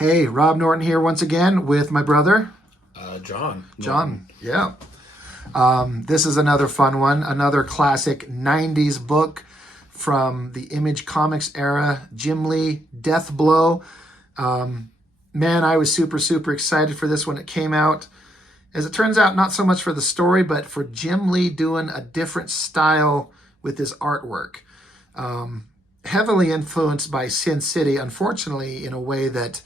Hey, Rob Norton here once again with my brother. John. John, yeah. This is another fun one, another classic 90s book from the Image Comics era, Jim Lee, DEATHBLOW. Man, I was super excited for this when it came out. As it turns out, not so much for the story, but for Jim Lee doing a different style with his artwork. Heavily influenced by Sin City, unfortunately, in a way that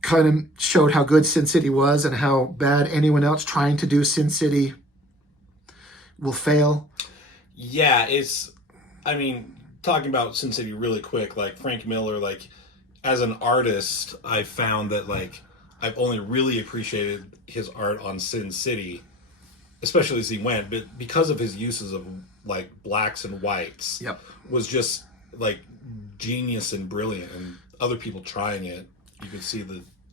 kind of showed how good Sin City was and how bad anyone else trying to do Sin City will fail. Yeah, talking about Sin City really quick, like Frank Miller, like as an artist, I found that I've only really appreciated his art on Sin City, especially as he went, but because of his uses of like blacks and whites, Yep. was just like genius and brilliant, and other people trying it, you could see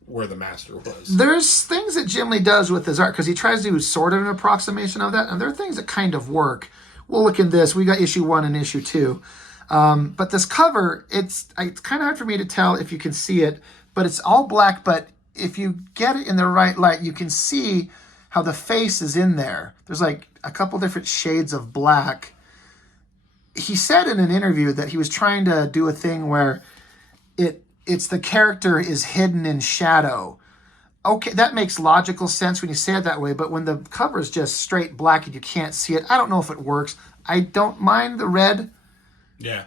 where the master was. There's things that Jim Lee does with his art because he tries to do sort of an approximation of that, and there are things that kind of work. We'll look in this. We got issue 1 and issue 2. But this cover, it's kind of hard for me to tell if you can see it, but it's all black, but if you get it in the right light, you can see how the face is in there. There's like a couple different shades of black. He said in an interview that he was trying to do a thing where it's the character is hidden in shadow. Okay, that makes logical sense when you say it that way, but when the cover is just straight black and you can't see it, I don't know if it works. I don't mind the red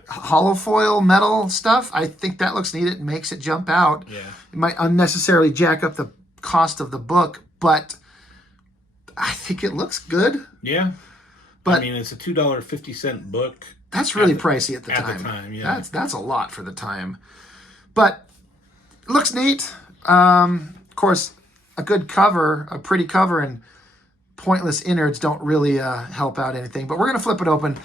hollow foil metal stuff. I think that looks neat. It makes it jump out. Yeah. It might unnecessarily jack up the cost of the book, but I think it looks good. Yeah. But I mean, it's a $2.50 book. That's really pricey at the time. At the time, yeah. That's a lot for the time. But it looks neat. Of course, a good cover, a pretty cover, and pointless innards don't really help out anything. But we're going to flip it open.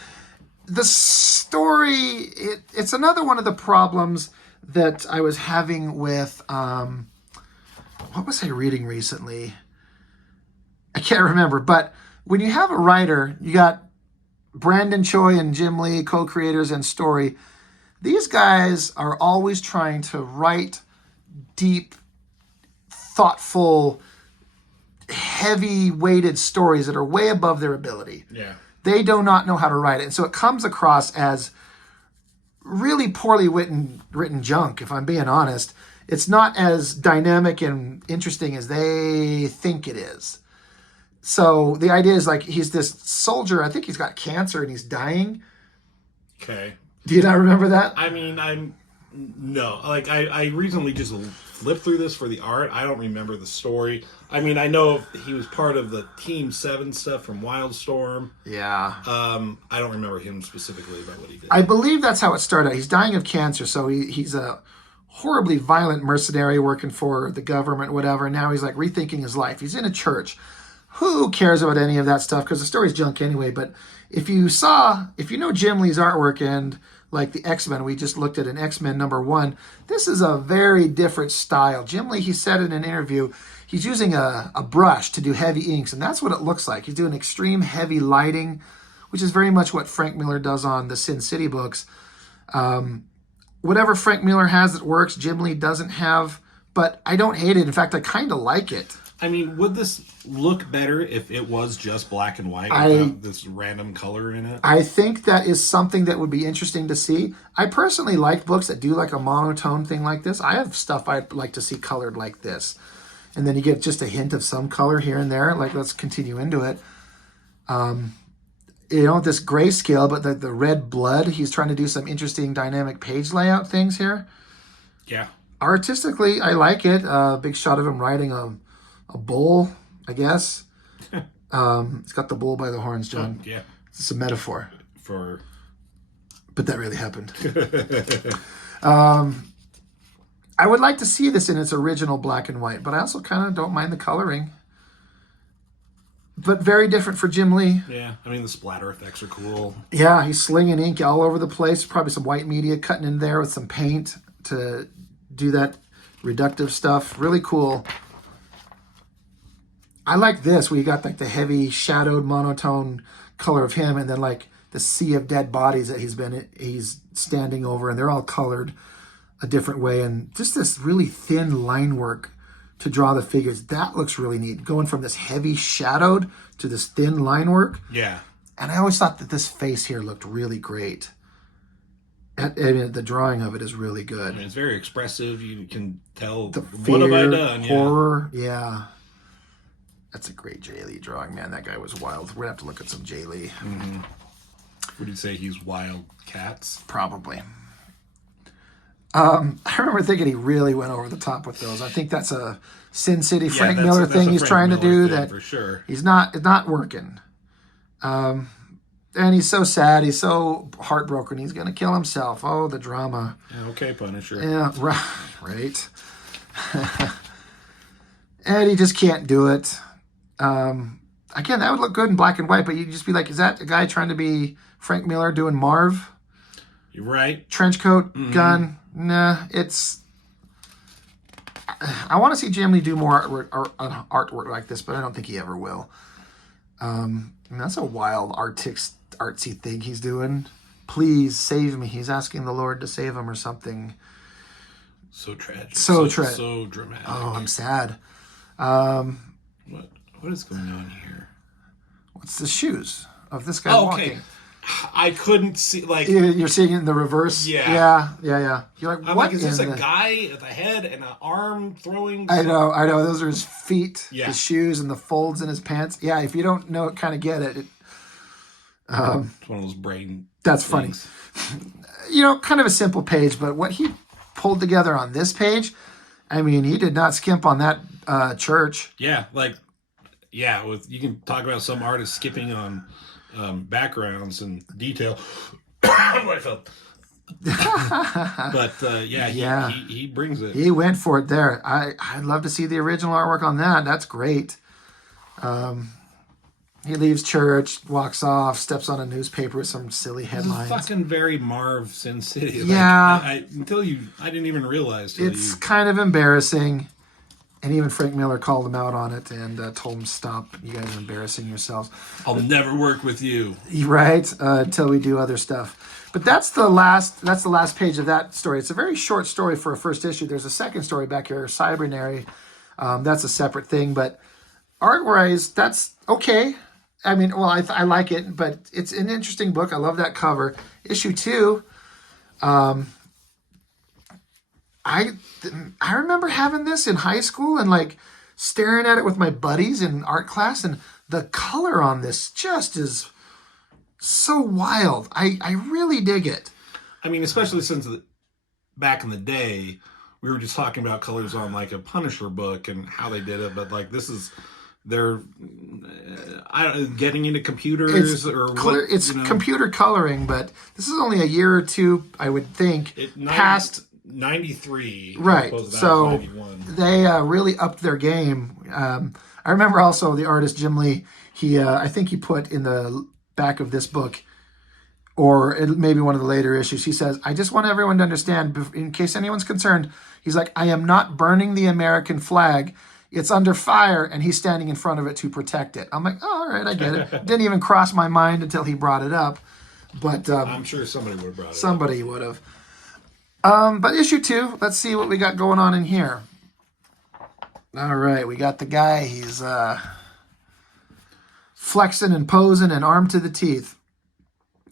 The story, it's another one of the problems that I was having with, what was I reading recently? I can't remember. But when you have a writer, you got Brandon Choi and Jim Lee, co-creators and story. These guys are always trying to write deep, thoughtful, heavy-weighted stories that are way above their ability. Yeah. They do not know how to write it. And so it comes across as really poorly written junk, if I'm being honest. It's not as dynamic and interesting as they think it is. So the idea is like he's this soldier. I think he's got cancer and he's dying. Okay. Do you not remember that? I mean, no. Like, I recently just flipped through this for the art. I don't remember the story. I mean, I know he was part of the Team 7 stuff from Wildstorm. Yeah. I don't remember him specifically about what he did. I believe that's how it started. He's dying of cancer, so he's a horribly violent mercenary working for the government, whatever. Now he's like rethinking his life. He's in a church. Who cares about any of that stuff? Because the story's junk anyway. But if you know Jim Lee's artwork and like the X-Men, we just looked at an X-Men #1. This is a very different style. Jim Lee, he said in an interview, he's using a brush to do heavy inks, and that's what it looks like. He's doing extreme heavy lighting, which is very much what Frank Miller does on the Sin City books. Whatever Frank Miller has that works, Jim Lee doesn't have, but I don't hate it. In fact, I kind of like it. I mean, would this look better if it was just black and white without this random color in it? I think that is something that would be interesting to see. I personally like books that do like a monotone thing like this. I have stuff I'd like to see colored like this. And then you get just a hint of some color here and there. Like, let's continue into it. This grayscale, but the red blood, he's trying to do some interesting dynamic page layout things here. Yeah. Artistically, I like it. Big shot of him riding a bull, I guess. He's got the bull by the horns, John. Yeah. It's a metaphor. But that really happened. I would like to see this in its original black and white, but I also kind of don't mind the coloring. But very different for Jim Lee. Yeah, I mean, the splatter effects are cool. Yeah, he's slinging ink all over the place. Probably some white media cutting in there with some paint to do that reductive stuff. Really cool. I like this where you got like the heavy shadowed monotone color of him and then like the sea of dead bodies that he's standing over, and they're all colored. a different way. And just this really thin line work to draw the figures. That looks really neat. Going from this heavy shadowed to this thin line work. Yeah. And I always thought that this face here looked really great. And the drawing of it is really good. I mean, it's very expressive. You can tell, The what have I fear, done? horror, yeah. That's a great Jay Lee drawing, man. That guy was wild. We're going to have to look at some Jay Lee. Mm-hmm. Would you say he's wild cats? Probably. I remember thinking he really went over the top with those. I think that's a Sin City Frank Miller thing he's trying to do that for sure. It's not working. And he's so sad. He's so heartbroken. He's going to kill himself. Oh, the drama. Yeah, okay, Punisher. Yeah, right. And he just can't do it. Again, that would look good in black and white, but you'd just be like, is that a guy trying to be Frank Miller doing Marv? You're right. Trench coat, gun. Nah, it's... I want to see Jim Lee do more artwork like this, but I don't think he ever will. That's a wild artsy thing he's doing. Please save me. He's asking the Lord to save him or something. So tragic. So dramatic. Oh, I'm sad. What is going on here? What's the shoes of this guy walking? I couldn't see, like... You're seeing it in the reverse? Yeah. Yeah. You're like, I'm what like, is this a guy with a head and an arm throwing... I know. Those are his feet, yeah. his shoes, and the folds in his pants. Yeah, if you don't know it, kind of get it. It's one of those brain That's things. Funny. Kind of a simple page, but what he pulled together on this page, I mean, he did not skimp on that church. Yeah, you can talk about some artists skipping on backgrounds and detail. I felt. But he brings it. He went for it there. I'd love to see the original artwork on that. That's great. He leaves church, walks off, steps on a newspaper with some silly headlines. It's fucking very Marv Sin City. Yeah. I didn't even realize. It's kind of embarrassing. And even Frank Miller called him out on it and told him, stop, you guys are embarrassing yourselves. I'll never work with you. Right, until we do other stuff. But that's the last page of that story. It's a very short story for a first issue. There's a second story back here, Cybernary. That's a separate thing. But art-wise, that's okay. I mean, well, I like it, but it's an interesting book. I love that cover. Issue 2, I remember having this in high school and like staring at it with my buddies in art class, and the color on this just is so wild. I really dig it. I mean, especially since back in the day, we were just talking about colors on like a Punisher book and how they did it, but like they're getting into computers it's computer coloring, but this is only a year or two, I would think, past 93, right? So 91. They really upped their game. I remember also the artist Jim Lee. I think he put in the back of this book, or maybe one of the later issues, he says, "I just want everyone to understand, in case anyone's concerned." He's like, "I am not burning the American flag. It's under fire, and he's standing in front of it to protect it." I'm like, oh, all right, I get it. Didn't even cross my mind until he brought it up. But I'm sure somebody would have brought it up. Somebody would have. But issue 2, let's see what we got going on in here. All right, we got the guy. He's flexing and posing and armed to the teeth.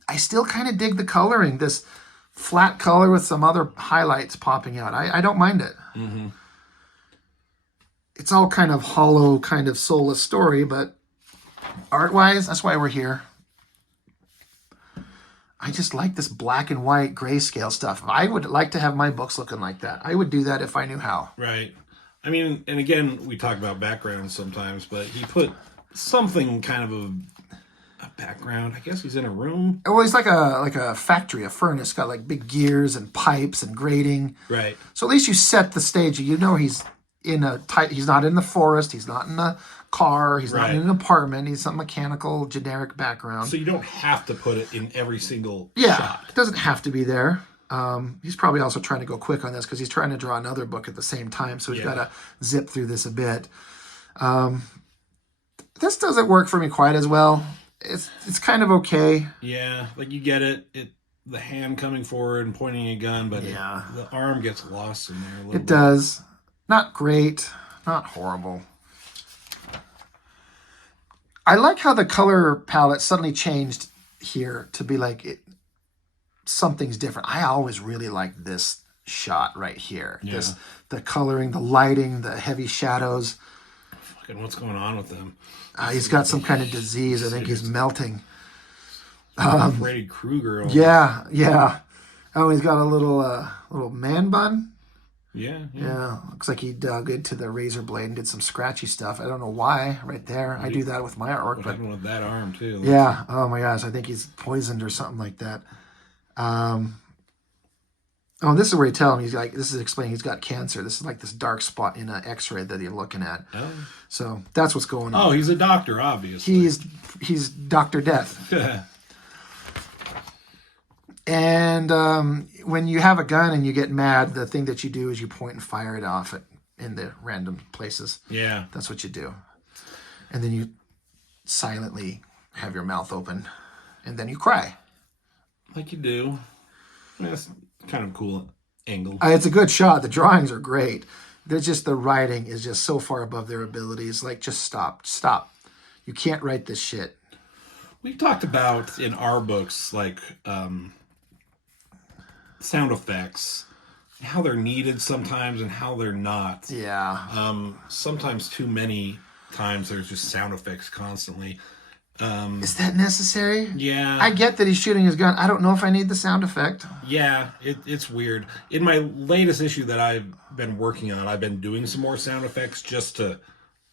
I still kind of dig the coloring, this flat color with some other highlights popping out. I don't mind it. Mm-hmm. It's all kind of hollow, kind of soulless story, but art-wise, that's why we're here. I just like this black and white grayscale stuff. I would like to have my books looking like that. I would do that if I knew how. Right. I mean, and again, we talk about backgrounds sometimes, but he put something kind of a background. I guess he's in a room. Well, he's like a factory, a furnace, got like big gears and pipes and grating. Right. So at least you set the stage. You know he's he's not in the forest. He's not in a car. He's not in an apartment. He's some mechanical, generic background. So you don't have to put it in every single shot. Yeah, it doesn't have to be there. He's probably also trying to go quick on this because he's trying to draw another book at the same time. So he's got to zip through this a bit. This doesn't work for me quite as well. It's kind of okay. Yeah, like you get it. the hand coming forward and pointing a gun, but Yeah. the arm gets lost in there a little It bit. does. Not great. Not horrible. I like how the color palette suddenly changed here to be like something's different. I always really like this shot right here. Yeah. The coloring, the lighting, the heavy shadows. Fucking what's going on with them? He's got some kind of disease. I think he's melting. Freddy Krueger. Almost. Yeah. Oh, he's got a little man bun. Yeah. Looks like he dug into the razor blade and did some scratchy stuff. I don't know why. Right there, I do that with my artwork. What But happened with that arm too? yeah. Oh my gosh, I think he's poisoned or something like that. Oh, this is where you tell him this is explaining he's got cancer. This is like this dark spot in an X-ray that you're looking at. Oh. So that's what's going on. Oh, he's a doctor, obviously. He's Dr. Death. And when you have a gun and you get mad, the thing that you do is you point and fire it off in the random places. Yeah. That's what you do. And then you silently have your mouth open. And then you cry. Like you do. I mean, that's kind of a cool angle. It's a good shot. The drawings are great. They're just, the writing is just so far above their abilities. Like, just stop. You can't write this shit. We've talked about in our books, like, sound effects, how they're needed sometimes and how they're not. Yeah. Sometimes too many times there's just sound effects constantly. Is that necessary? Yeah. I get that he's shooting his gun. I don't know if I need the sound effect. Yeah, it's weird. In my latest issue that I've been working on, I've been doing some more sound effects just to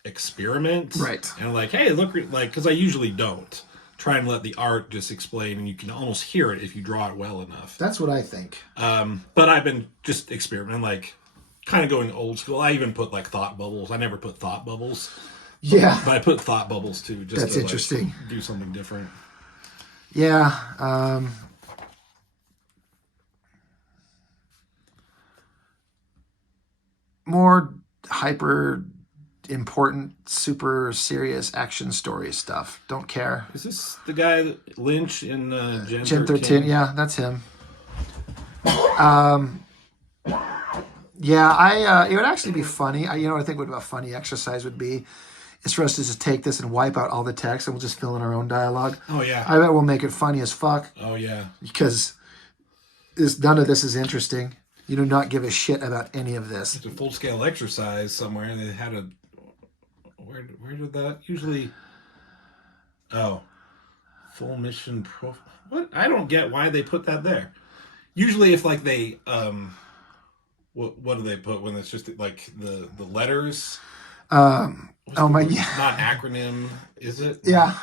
experiment. Right. And like, hey, look, like, because I usually don't. Try and let the art just explain, and you can almost hear it if you draw it well enough. That's what I think. But I've been just experimenting, like, kind of going old school. I even put, like, thought bubbles. I never put thought bubbles. Yeah. But I put thought bubbles, too, just That's to, interesting. Like, do something different. Yeah. More hyper important, super serious action story stuff. Don't care. Is this the guy, Lynch, in Gen Gen 13? Yeah, that's him. Yeah, it would actually be funny. You know what I think would be a funny exercise would be? Is for us to just take this and wipe out all the text and we'll just fill in our own dialogue. Oh, yeah. I bet we'll make it funny as fuck. Oh, yeah. Because none of this is interesting. You do not give a shit about any of this. It's a full-scale exercise somewhere, and they had a... Where did that usually... Oh. Full mission profile. What? I don't get why they put that there. Usually if, like, they... What do they put when it's just, like, the letters... Oh my, yeah. Not acronym, is it? Yeah.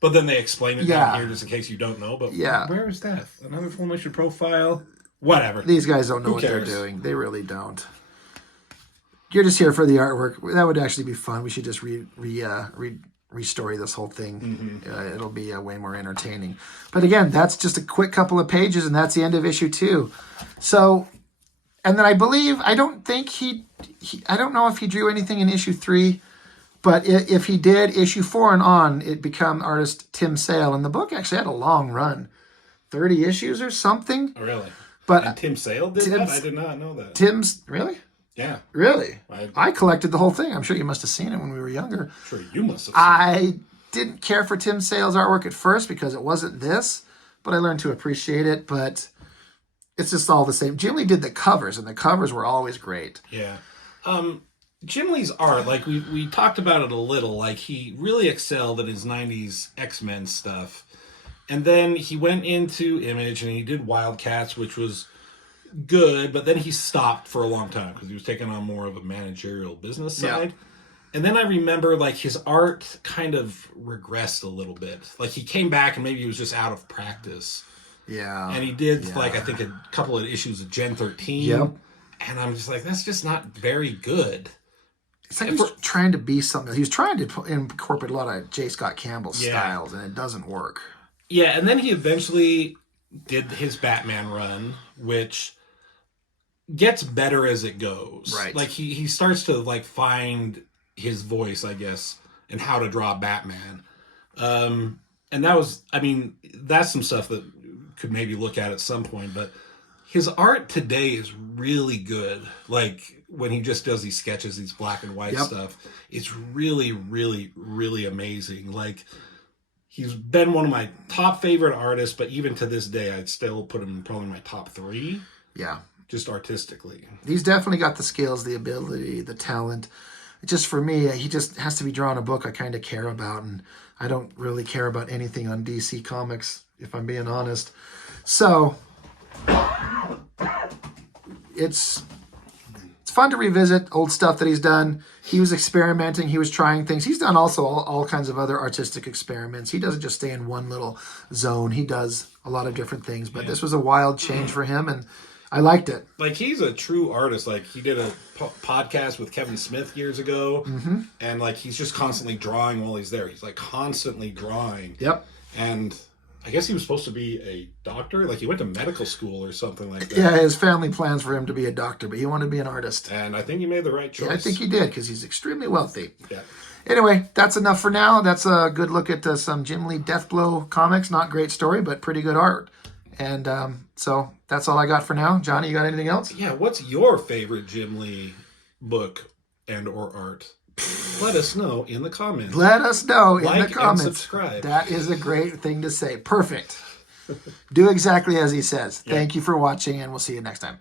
But then they explain it Yeah. down here just in case you don't know. But yeah. Where is that? Another full mission profile? Whatever. These guys don't know what they're doing. They really don't. You're just here for the artwork. That would actually be fun. We should just restory this whole thing. Mm-hmm. It'll be way more entertaining. But again, that's just a quick couple of pages, and that's the end of issue 2. So, and then I don't think I don't know if he drew anything in issue 3, but if he did, issue 4 and on, it became artist Tim Sale. And the book actually had a long run, 30 issues or something. Oh, really? But and Tim Sale did that? I did not know that. Really? Yeah. Really? I collected the whole thing. I'm sure you must have seen it when we were younger. Sure, you must have seen I didn't care for Tim Sale's artwork at first because it wasn't this, but I learned to appreciate it. But it's just all the same. Jim Lee did the covers, and the covers were always great. Yeah. Jim Lee's art, like we talked about it a little, like he really excelled in his 90s X-Men stuff. And then he went into Image and he did Wildcats, which was good, but then he stopped for a long time because he was taking on more of a managerial business side. And then I remember like his art kind of regressed a little bit. Like he came back and maybe he was just out of practice. Yeah. And he did like I think a couple of issues of Gen 13. Yep. And I'm just like, that's just not very good. It's like he's trying to be something. He was trying to incorporate a lot of J. Scott Campbell styles, and it doesn't work. Yeah, and then he eventually did his Batman run, which gets better as it goes. Right. Like he starts to like find his voice, I guess, and how to draw Batman. And that was, I mean, that's some stuff that could maybe look at some point. But his art today is really good. Like when he just does these sketches, these black and white stuff, it's really, really, really amazing. Like he's been one of my top favorite artists, but even to this day, I'd still put him in probably my top 3. Yeah. Just artistically. He's definitely got the skills, the ability, the talent. Just for me, he just has to be drawing a book I kind of care about, and I don't really care about anything on DC Comics, if I'm being honest. So it's fun to revisit old stuff that he's done. He was experimenting. He was trying things. He's done also all kinds of other artistic experiments. He doesn't just stay in one little zone. He does a lot of different things. But this was a wild change for him, and I liked it. Like, he's a true artist. Like, he did a podcast with Kevin Smith years ago, and, like, he's just constantly drawing while he's there. He's, like, constantly drawing. Yep. And I guess he was supposed to be a doctor. Like, he went to medical school or something like that. Yeah, his family plans for him to be a doctor, but he wanted to be an artist. And I think he made the right choice. Yeah, I think he did, because he's extremely wealthy. Yeah. Anyway, that's enough for now. That's a good look at some Jim Lee DEATHBLOW comics. Not great story, but pretty good art. And so that's all I got for now. Johnny, you got anything else? Yeah, what's your favorite Jim Lee book and or art? Let us know in the comments. Let us know in the comments. And subscribe. That is a great thing to say. Perfect. Do exactly as he says. Thank you for watching, and we'll see you next time.